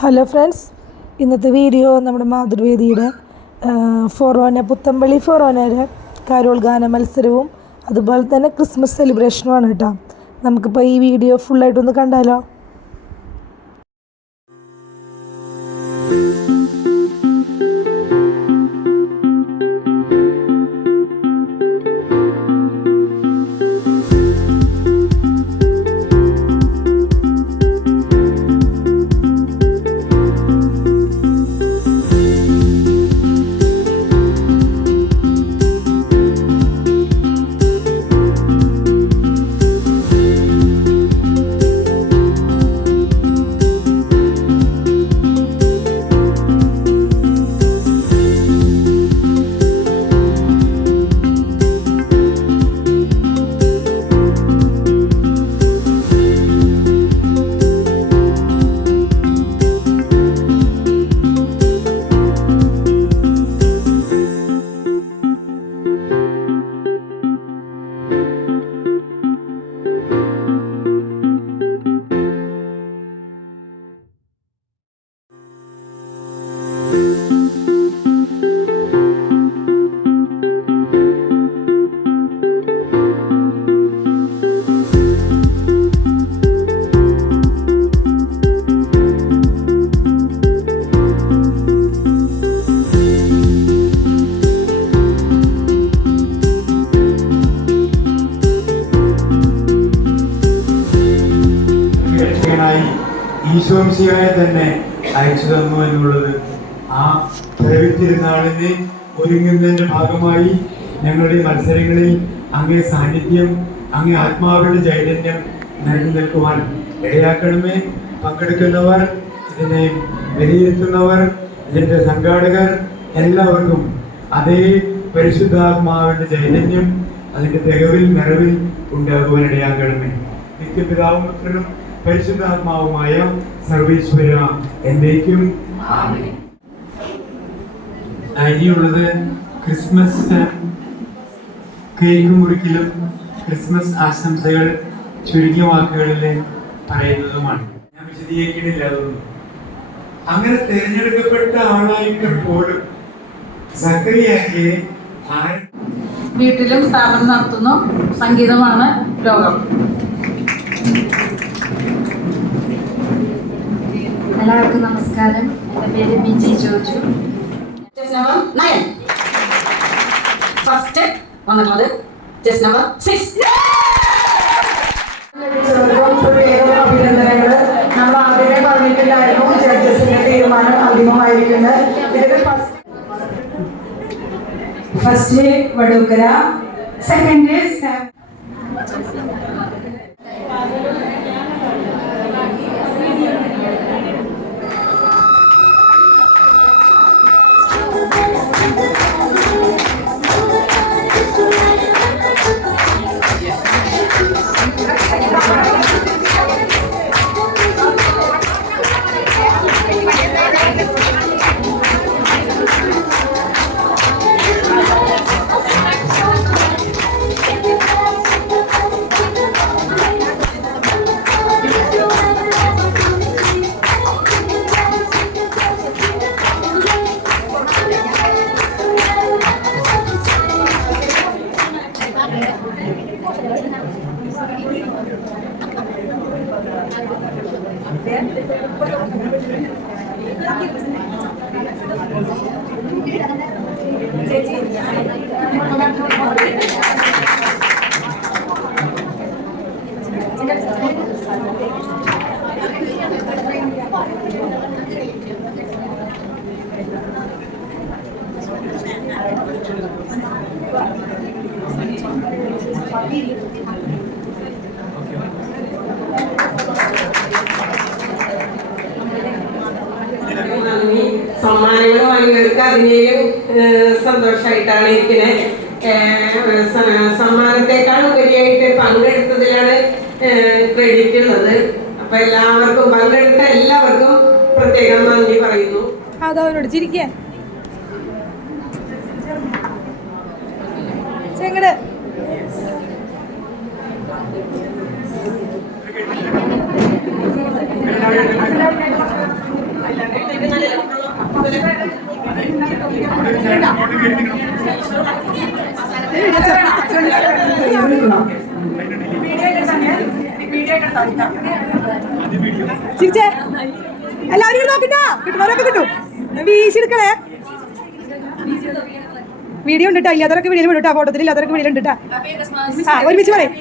Hello friends ഇന്നത്തെ video നമ്മുടെ മാതൃവേദിയുടെ ഫൊറോന പുത്തമ്പള്ളി ഫൊറോനയുടെ കാരോൾ ഗാന മത്സരവും അതുപോലെ തന്നെ ക്രിസ്മസ് സെലിബ്രേഷനുമാണ് കേട്ടോ. നമുക്കിപ്പോൾ ഈ വീഡിയോ ഫുള്ളായിട്ടൊന്ന് കണ്ടാലോ? രക്ഷകനായി ശിവനെ തന്നെ അയച്ചു തന്നു എന്നുള്ളത് ആ പ്രവിത്തിരുന്നാളിന് ഒരുങ്ങുന്നതിന്റെ ഭാഗമായി ഞങ്ങളുടെ മത്സരങ്ങളിൽ അങ്ങേ സാന്നിധ്യം അങ്ങേ ആത്മാവിന്റെ ചൈതന്യം നൽകി നിൽക്കുവാൻ ഇടയാക്കണമേ. പങ്കെടുക്കുന്നവർ ഇതിനെ വിലയിരുത്തുന്നവർ ഇതിന്റെ സംഘാടകർ എല്ലാവർക്കും അതേ പരിശുദ്ധാത്മാവിന്റെ ചൈതന്യം അതിന്റെ തികവിൽ നിറവിൽ ഉണ്ടാകുവാൻ ഇടയാക്കണമേ. നിത്യപിതാവും പുത്രനും പരിശുദ്ധാത്മാവുമായ സർവീശ്വര എന്നേക്കും ഇനിയുള്ളത് ക്രിസ്മസ് കേക്ക് മുറിക്കലും ക്രിസ്മസ് ആശംസകൾ ചുരുങ്ങിയ വാക്കുകളിൽ പറയുന്നതുമാണ്. ഞാൻ വിശദീകരിക്കണില്ല അതൊന്നും. അങ്ങനെ തിരഞ്ഞെടുക്കപ്പെട്ട ആളായിട്ട് പോലും വീട്ടിലും സ്ഥാപനം നടത്തുന്നു സംഗീതമാണ് ലോകം. എല്ലാവർക്കും നമസ്കാരം. എന്റെ പേര് Biji Joju. Chess number nine first വന്നിട്ടുള്ളത് ചെസ് നമ്പർ സിക്സ് അഭിനന്ദനങ്ങൾ നമ്മൾ ആദ്യമേ പറഞ്ഞിട്ടുണ്ടായിരുന്നു ജഡ്ജസിന്റെ തീരുമാനം അന്തിമമായിരിക്കുന്നത് ഇതിൽ ഫസ്റ്റ് ഫസ്റ്റ് വടൂക്കര സെക്കൻഡ് നന്ദി സമ്മാനങ്ങൾ വാങ്ങിയവർക്ക് അതിനെയും സന്തോഷമായിട്ടാണ് ഇരിക്കുന്നത് സമ്മാനത്തെക്കാൾ ഉപരിയായിട്ട് പങ്കെടുത്തതിലാണ് ക്രെഡിറ്റ് ഉള്ളത് അപ്പൊ എല്ലാവർക്കും പങ്കെടുത്ത എല്ലാവർക്കും പ്രത്യേകം നന്ദി പറയുന്നു. അതവനോട് ചിരിക്കാൻ ചിരിച്ചേ. എല്ലാവരും ഇവിടെ നോക്കണ്ട കിട്ടുന്നവരൊക്കെ കിട്ടും. വീശിയെടുക്കണേ. വീഡിയോ ഉണ്ട് കേട്ടോ ഇല്ലാത്തവരൊക്കെ വീഡിയോ ഉണ്ട് കേട്ടോ ഫോട്ടോത്തിൽ ഇല്ലാത്തവരൊക്കെ വീഡിയോ ഉണ്ട് കേട്ടോ ആ ഒരുമിച്ച് പറയും.